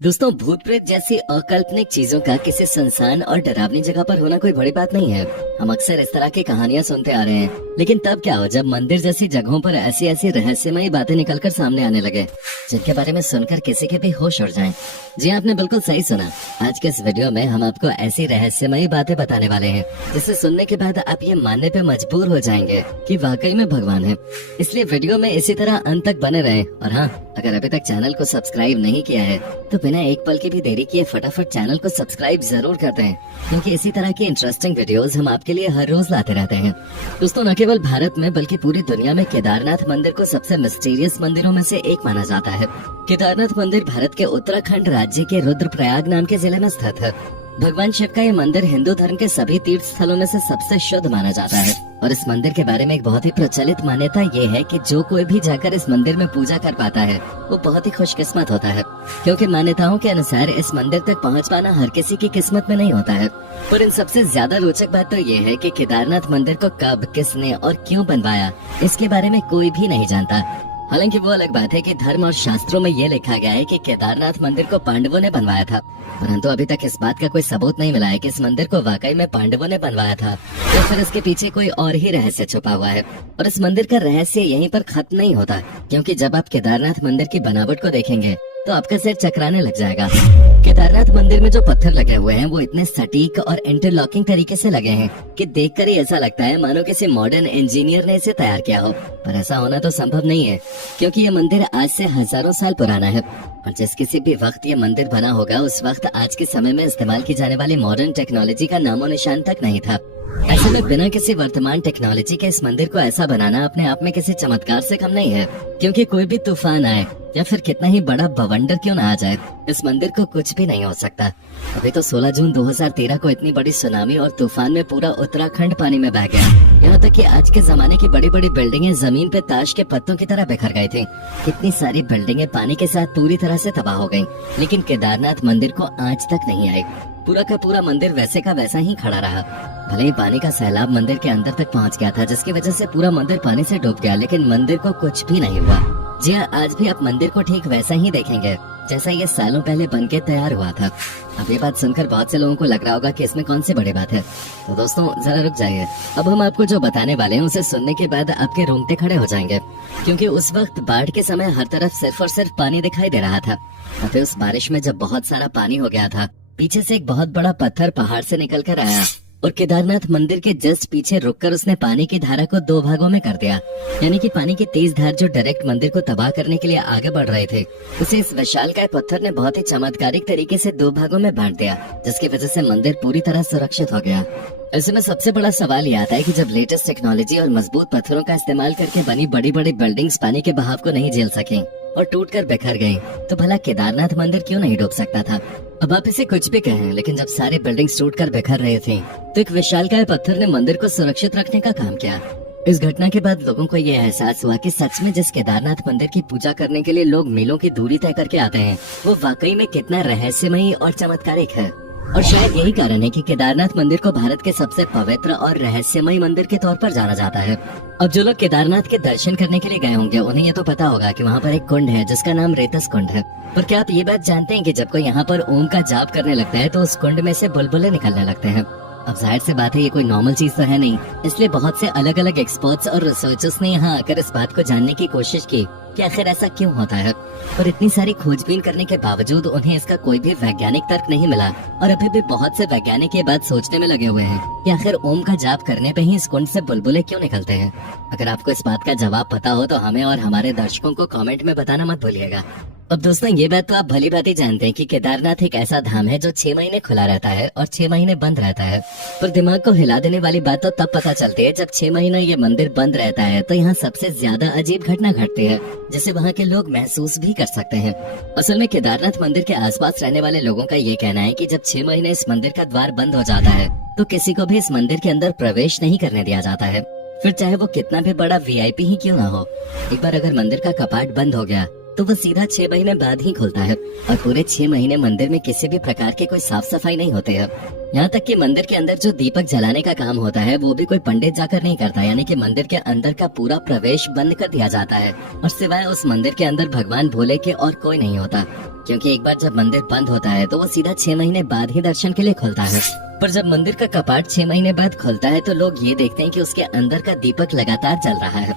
दोस्तों, भूत प्रेत जैसी अकाल्पनिक चीजों का किसी सुनसान और डरावनी जगह पर होना कोई बड़ी बात नहीं है। हम अक्सर इस तरह की कहानियां सुनते आ रहे हैं, लेकिन तब क्या हो जब मंदिर जैसी जगहों पर ऐसी ऐसी रहस्यमयी बातें निकलकर सामने आने लगे, जिनके बारे में सुनकर किसी के भी होश उड़ जाएं। जी आपने बिल्कुल सही सुना। आज के इस वीडियो में हम आपको ऐसी रहस्यमयी बातें बताने वाले हैं जिसे सुनने के बाद आप ये मानने पे मजबूर हो जाएंगे कि वाकई में भगवान है। इसलिए वीडियो में इसी तरह अंत तक बने रहें। और हाँ, अगर अभी तक चैनल को सब्सक्राइब नहीं किया है तो बिना एक पल की भी देरी किए फटाफट चैनल को सब्सक्राइब जरूर करते हैं, क्योंकि इसी तरह की इंटरेस्टिंग वीडियोस हम आपके लिए हर रोज लाते रहते हैं। दोस्तों, न केवल भारत में बल्कि पूरी दुनिया में केदारनाथ मंदिर को सबसे मिस्टीरियस मंदिरों में से एक माना जाता है। केदारनाथ मंदिर भारत के उत्तराखंड राज्य के रुद्रप्रयाग नाम के जिले में स्थित है। भगवान शिव का ये मंदिर हिंदू धर्म के सभी तीर्थ स्थलों में से सबसे शुद्ध माना जाता है। और इस मंदिर के बारे में एक बहुत ही प्रचलित मान्यता ये है कि जो कोई भी जाकर इस मंदिर में पूजा कर पाता है वो बहुत ही खुशकिस्मत होता है, क्योंकि मान्यताओं के अनुसार इस मंदिर तक पहुंच पाना हर किसी की किस्मत में नहीं होता है। पर इन सबसे ज्यादा रोचक बात तो ये है कि केदारनाथ मंदिर को कब, किसने और क्यों बनवाया, इसके बारे में कोई भी नहीं जानता। हालांकि वो अलग बात है कि धर्म और शास्त्रों में ये लिखा गया है कि केदारनाथ मंदिर को पांडवों ने बनवाया था, परंतु अभी तक इस बात का कोई सबूत नहीं मिला है कि इस मंदिर को वाकई में पांडवों ने बनवाया था तो फिर इसके पीछे कोई और ही रहस्य छुपा हुआ है। और इस मंदिर का रहस्य यहीं पर खत्म नहीं होता, क्योंकि जब आप केदारनाथ मंदिर की बनावट को देखेंगे तो आपका सिर चकराने लग जाएगा। केदारनाथ मंदिर में जो पत्थर लगे हुए हैं वो इतने सटीक और इंटरलॉकिंग तरीके से लगे हैं कि देखकर ही ऐसा लगता है मानो किसी मॉडर्न इंजीनियर ने इसे तैयार किया हो। पर ऐसा होना तो संभव नहीं है, क्योंकि ये मंदिर आज से हजारों साल पुराना है। और जिस किसी भी वक्त ये मंदिर बना होगा उस वक्त आज के समय में इस्तेमाल की जाने वाली मॉडर्न टेक्नोलॉजी का नामो निशान तक नहीं था। ऐसे में बिना किसी वर्तमान टेक्नोलॉजी के इस मंदिर को ऐसा बनाना अपने आप में किसी चमत्कार से कम नहीं है, क्योंकि कोई भी तूफान आए या फिर कितना ही बड़ा बवंडर क्यों ना आ जाए, इस मंदिर को कुछ भी नहीं हो सकता। अभी तो 16 जून 2013 को इतनी बड़ी सुनामी और तूफान में पूरा उत्तराखंड पानी में बह गया। यहाँ तक कि आज के जमाने की बड़ी बड़ी बिल्डिंगें जमीन पे ताश के पत्तों की तरह बिखर गई थी। कितनी सारी बिल्डिंगें पानी के साथ पूरी तरह से तबाह हो गयी, लेकिन केदारनाथ मंदिर को आज तक नहीं आई। पूरा का पूरा मंदिर वैसे का वैसा ही खड़ा रहा। भले ही पानी का सैलाब मंदिर के अंदर तक पहुंच गया था, जिसकी वजह से पूरा मंदिर पानी से डूब गया, लेकिन मंदिर को कुछ भी नहीं हुआ। जी हाँ, आज भी आप मंदिर को ठीक वैसा ही देखेंगे जैसा ये सालों पहले बनके तैयार हुआ था। अब ये बात सुनकर बहुत से लोगों को लग रहा होगा कि इसमें कौन सी बड़ी बात है। तो दोस्तों, जरा रुक जाइए। अब हम आपको जो बताने वाले हैं उसे सुनने के बाद आपके रोंगटे खड़े हो जाएंगे, क्योंकि उस वक्त बाढ़ के समय हर तरफ सिर्फ और सिर्फ पानी दिखाई दे रहा था। और फिर उस बारिश में जब बहुत सारा पानी हो गया था, पीछे से एक बहुत बड़ा पत्थर पहाड़ से निकल कर आया और केदारनाथ मंदिर के जस्ट पीछे रुककर उसने पानी की धारा को 2 भागों में कर दिया। यानी कि पानी की तेज धार जो डायरेक्ट मंदिर को तबाह करने के लिए आगे बढ़ रहे थे, उसे इस विशालकाय पत्थर ने बहुत ही चमत्कारिक तरीके से 2 भागों में बांट दिया, जिसकी वजह से मंदिर पूरी तरह सुरक्षित हो गया। ऐसे में सबसे बड़ा सवाल ये आता है कि जब लेटेस्ट टेक्नोलॉजी और मजबूत पत्थरों का इस्तेमाल करके बनी बड़ी बड़ी बिल्डिंग्स पानी के बहाव को नहीं झेल सकें और टूटकर बिखर गई, तो भला केदारनाथ मंदिर क्यों नहीं डूब सकता था। अब आप इसे कुछ भी कहें, लेकिन जब सारी बिल्डिंग्स टूटकर बिखर रही थी तो एक विशालकाय पत्थर ने मंदिर को सुरक्षित रखने का काम किया। इस घटना के बाद लोगों को ये एहसास हुआ कि सच में जिस केदारनाथ मंदिर की पूजा करने के लिए लोग मीलों की दूरी तय करके आते हैं, वो वाकई में कितना रहस्यमयी और चमत्कारिक है। और शायद यही कारण है कि केदारनाथ मंदिर को भारत के सबसे पवित्र और रहस्यमयी मंदिर के तौर पर जाना जाता है। अब जो लोग केदारनाथ के दर्शन करने के लिए गए होंगे उन्हें ये तो पता होगा कि वहाँ पर एक कुंड है जिसका नाम रेतस कुंड है। पर क्या आप ये बात जानते हैं कि जब कोई यहाँ पर ओम का जाप करने लगता है तो उस कुंड में से बुलबुले निकलने लगते हैं। अब जाहिर सी बात है ये कोई नॉर्मल चीज तो है नहीं, इसलिए बहुत से अलग अलग एक्सपर्ट्स और रिसर्चर्स ने यहाँ आकर इस बात को जानने की कोशिश की कि आखिर ऐसा क्यों होता है। पर इतनी सारी खोजबीन करने के बावजूद उन्हें इसका कोई भी वैज्ञानिक तर्क नहीं मिला। और अभी भी बहुत से वैज्ञानिक ये बात सोचने में लगे हुए हैं कि आखिर ओम का जाप करने पे ही इस कुंड से बुलबुले क्यों निकलते हैं। अगर आपको इस बात का जवाब पता हो तो हमें और हमारे दर्शकों को कमेंट में बताना मत भूलिएगा। अब दोस्तों, ये बात तो आप भली भांति जानते हैं कि केदारनाथ एक ऐसा धाम है जो 6 महीने खुला रहता है और 6 महीने बंद रहता है। पर दिमाग को हिला देने वाली बात तो तब पता चलती है जब 6 महीने ये मंदिर बंद रहता है तो यहाँ सबसे ज्यादा अजीब घटना घटती है, जिसे वहाँ के लोग महसूस भी कर सकते हैं। असल में केदारनाथ मंदिर के आसपास रहने वाले लोगों का ये कहना है कि जब 6 महीने इस मंदिर का द्वार बंद हो जाता है तो किसी को भी इस मंदिर के अंदर प्रवेश नहीं करने दिया जाता है, फिर चाहे वो कितना भी बड़ा वीआईपी ही क्यों ना हो। एक बार अगर मंदिर का कपाट बंद हो गया तो वो सीधा 6 महीने बाद ही खुलता है और पूरे 6 महीने मंदिर में किसी भी प्रकार के कोई साफ सफाई नहीं होते है। यहाँ तक कि मंदिर के अंदर जो दीपक जलाने का काम होता है वो भी कोई पंडित जाकर नहीं करता, यानी कि मंदिर के अंदर का पूरा प्रवेश बंद कर दिया जाता है और सिवाय उस मंदिर के अंदर भगवान भोले के और कोई नहीं होता, क्योंकि एक बार जब मंदिर बंद होता है तो वो सीधा 6 महीने बाद ही दर्शन के लिए खुलता है। पर जब मंदिर का कपाट 6 महीने बाद खुलता है तो लोग ये देखते हैं कि उसके अंदर का दीपक लगातार जल रहा है।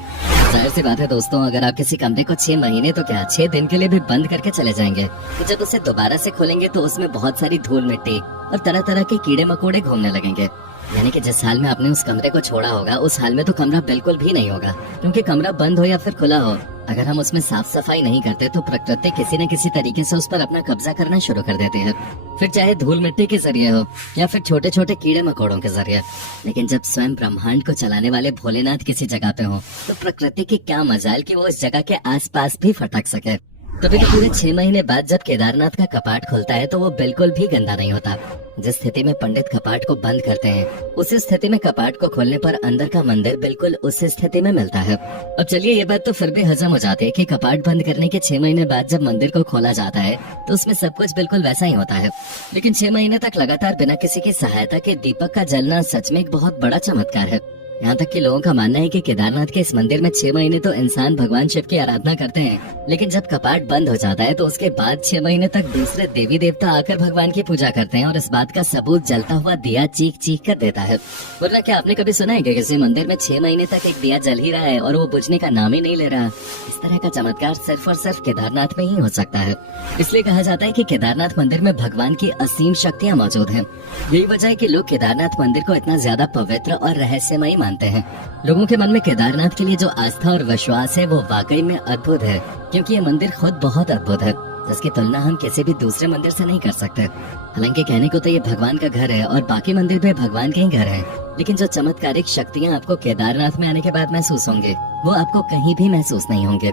जाहिर सी बात है दोस्तों, अगर आप किसी कमरे को 6 महीने तो क्या 6 दिन के लिए भी बंद करके चले जाएंगे तो जब उसे दोबारा से खोलेंगे तो उसमें बहुत सारी धूल मिट्टी और तरह तरह के कीड़े मकोड़े घूमने लगेंगे। यानी कि जिस हाल में आपने उस कमरे को छोड़ा होगा उस हाल में तो कमरा बिल्कुल भी नहीं होगा, क्योंकि कमरा बंद हो या फिर खुला हो, अगर हम उसमें साफ सफाई नहीं करते तो प्रकृति किसी न किसी तरीके से उस पर अपना कब्जा करना शुरू कर देती है, फिर चाहे धूल मिट्टी के जरिए हो या फिर छोटे छोटे कीड़े मकोड़ों के जरिए। लेकिन जब स्वयं ब्रह्मांड को चलाने वाले भोलेनाथ किसी जगह पे हो तो प्रकृति की क्या मजाल कि वो इस जगह के आसपास भी फटक सके। तभी तो पूरे 6 महीने बाद जब केदारनाथ का कपाट खुलता है तो वो बिल्कुल भी गंदा नहीं होता। जिस स्थिति में पंडित कपाट को बंद करते हैं उसी स्थिति में कपाट को खोलने पर अंदर का मंदिर बिल्कुल उसी स्थिति में मिलता है। अब चलिए ये बात तो फिर भी हजम हो जाती है कि कपाट बंद करने के 6 महीने बाद जब मंदिर को खोला जाता है तो उसमें सब कुछ बिल्कुल वैसा ही होता है, लेकिन 6 महीने तक लगातार बिना किसी की सहायता के दीपक का जलना सच में एक बहुत बड़ा चमत्कार है। यहाँ तक कि लोगों का मानना है कि केदारनाथ के इस मंदिर में 6 महीने तो इंसान भगवान शिव की आराधना करते हैं, लेकिन जब कपाट बंद हो जाता है तो उसके बाद 6 महीने तक दूसरे देवी देवता आकर भगवान की पूजा करते हैं और इस बात का सबूत जलता हुआ दिया चीख चीख कर देता है। वरना क्या आपने कभी सुना है कि किसी मंदिर में 6 महीने तक एक दिया जल ही रहा है और वो बुझने का नाम ही नहीं ले रहा? इस तरह का चमत्कार सिर्फ और सिर्फ केदारनाथ में ही हो सकता है। इसलिए कहा जाता है कि केदारनाथ मंदिर में भगवान की असीम शक्तियाँ मौजूद है। यही वजह है कि लोग केदारनाथ मंदिर को इतना ज्यादा पवित्र और रहस्यमयी मानते हैं। लोगों के मन में केदारनाथ के लिए जो आस्था और विश्वास है वो वाकई में अद्भुत है, क्योंकि ये मंदिर खुद बहुत अद्भुत है, जिसकी तुलना हम किसी भी दूसरे मंदिर से नहीं कर सकते। हालांकि कहने को तो ये भगवान का घर है और बाकी मंदिर भी भगवान के ही घर है, लेकिन जो चमत्कारिक शक्तियाँ आपको केदारनाथ में आने के बाद महसूस होंगे वो आपको कहीं भी महसूस नहीं होंगे।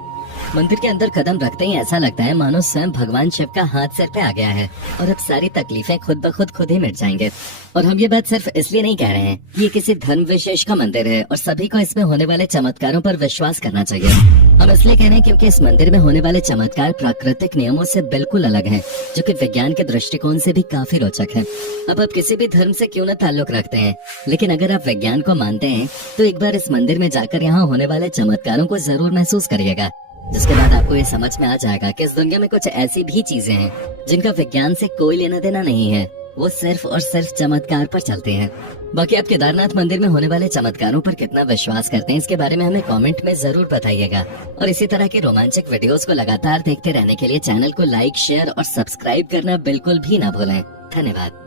मंदिर के अंदर कदम रखते ही ऐसा लगता है मानो स्वयं भगवान शिव का हाथ सिर पे आ गया है और अब सारी तकलीफें खुद ब खुद ही मिट जाएंगे। और हम ये बात सिर्फ इसलिए नहीं कह रहे हैं कि ये किसी धर्म विशेष का मंदिर है और सभी को इसमें होने वाले चमत्कारों पर विश्वास करना चाहिए। हम इसलिए कह रहे हैं क्योंकि इस मंदिर में होने वाले चमत्कार प्राकृतिक नियमों से बिल्कुल अलग हैं, जो कि विज्ञान के दृष्टिकोण से भी काफी रोचक है। अब आप किसी भी धर्म से क्यों न ताल्लुक रखते हैं, लेकिन अगर आप विज्ञान को मानते हैं तो एक बार इस मंदिर में जाकर यहाँ होने वाले चमत्कारों को जरूर महसूस करिएगा, जिसके बाद आपको ये समझ में आ जाएगा कि इस दुनिया में कुछ ऐसी भी चीजें हैं जिनका विज्ञान से कोई लेना देना नहीं है, वो सिर्फ और सिर्फ चमत्कार पर चलते हैं। बाकी आप केदारनाथ मंदिर में होने वाले चमत्कारों पर कितना विश्वास करते हैं इसके बारे में हमें कमेंट में जरूर बताइएगा। और इसी तरह की रोमांचक वीडियोस को लगातार देखते रहने के लिए चैनल को लाइक, शेयर और सब्सक्राइब करना बिल्कुल भी ना भूलें। धन्यवाद।